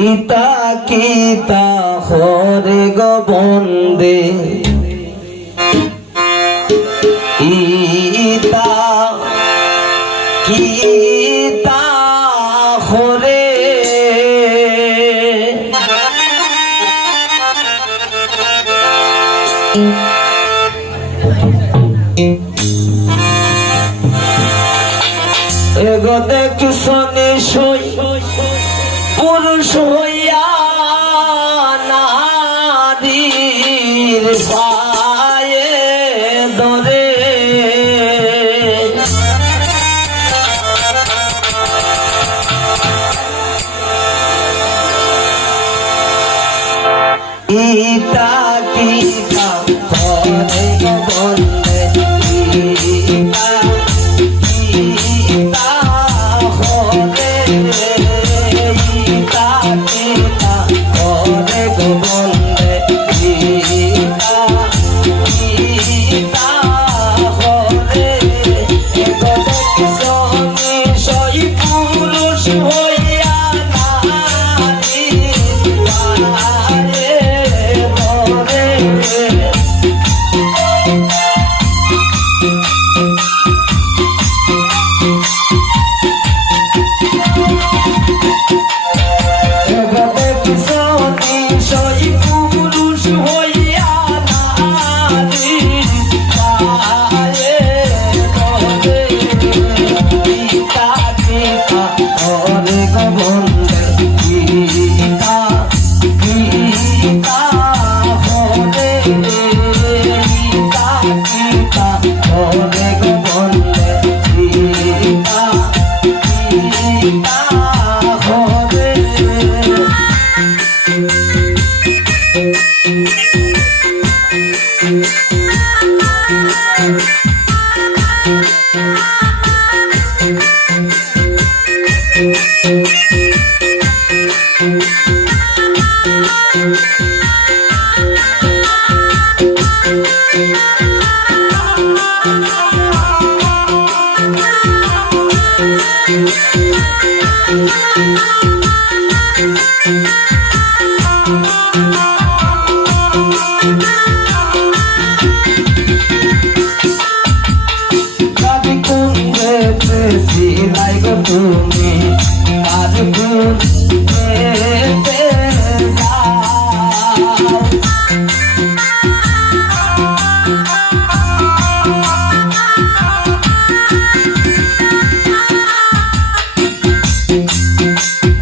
ইতা কিতা হরে গো বন্দে ইতা কিতা হরে এগো দেখ শোনে সই পুরুষ হইয়া নারীর পায়ে ধরে ইতা কিতা হরে গো বন্দে ইতা কিতা হরে ইতা কিতা হরে গো বন্দে ইতা কিতা হরে গো দেখছনি সই পুরুষ হইয়া নারীর পায়ে ধরে তুমি আর গুণ পেতে যাও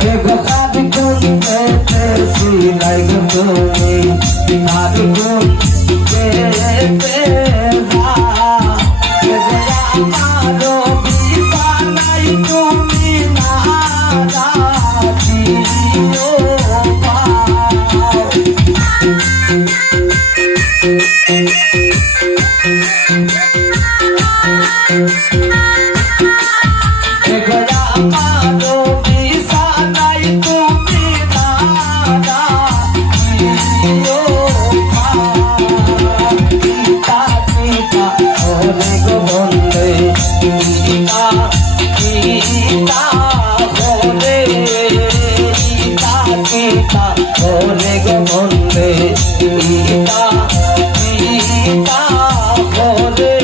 এগো আর গুণ পেতে সিলাই গো তুমি আর গুণ পেতে যাও এগো আমারও বিছানায় তুমি না রাখিও পাও এগো আমারও বিছানায় তুমি না রাখিও পাও ইতা কিতা হরে গো বন্দে ইতা কিতা হরে ইতা কিতা হরে গো বন্দে ইতা কিতা হরে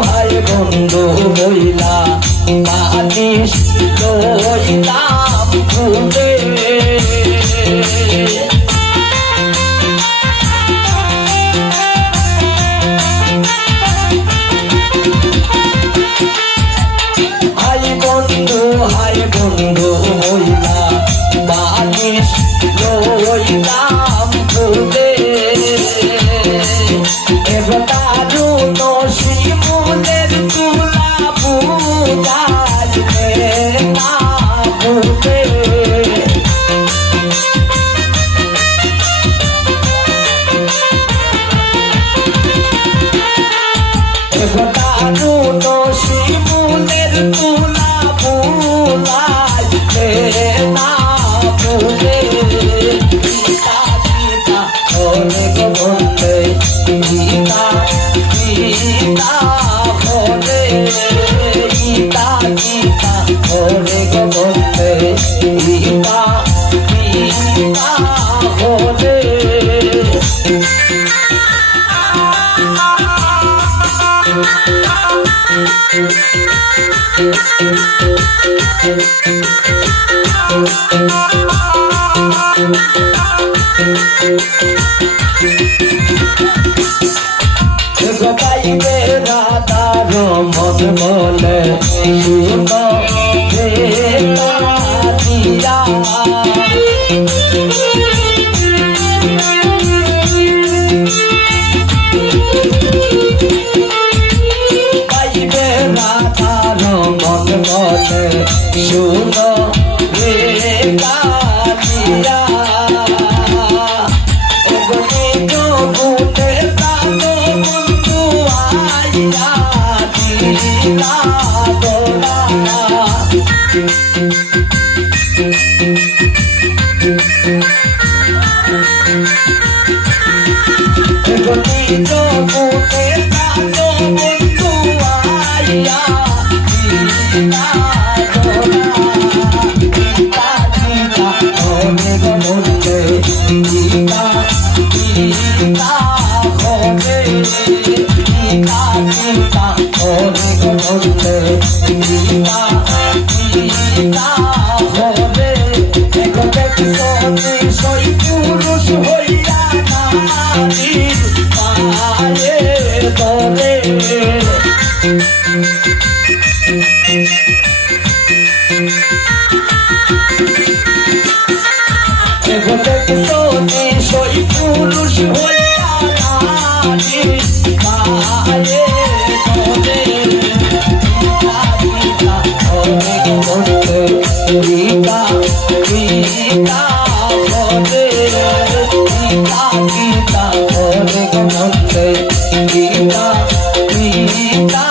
হাই বন্ধু হইলা মানিস লইলাম ঘুরে গীতা হরে গীতা গীতা হরে গো বন্দে গীতা গীতা হরে গাইবে রাধার মন বলে শুনো হে দিয়া গাইবে রাধার মন বলে শুনো হে দিয়া পুরুষ হইয়া নারী পায়ে ধরে গীতা হরে গীতা গীতা হরে গীতা গীতা হরে গীতা গীতা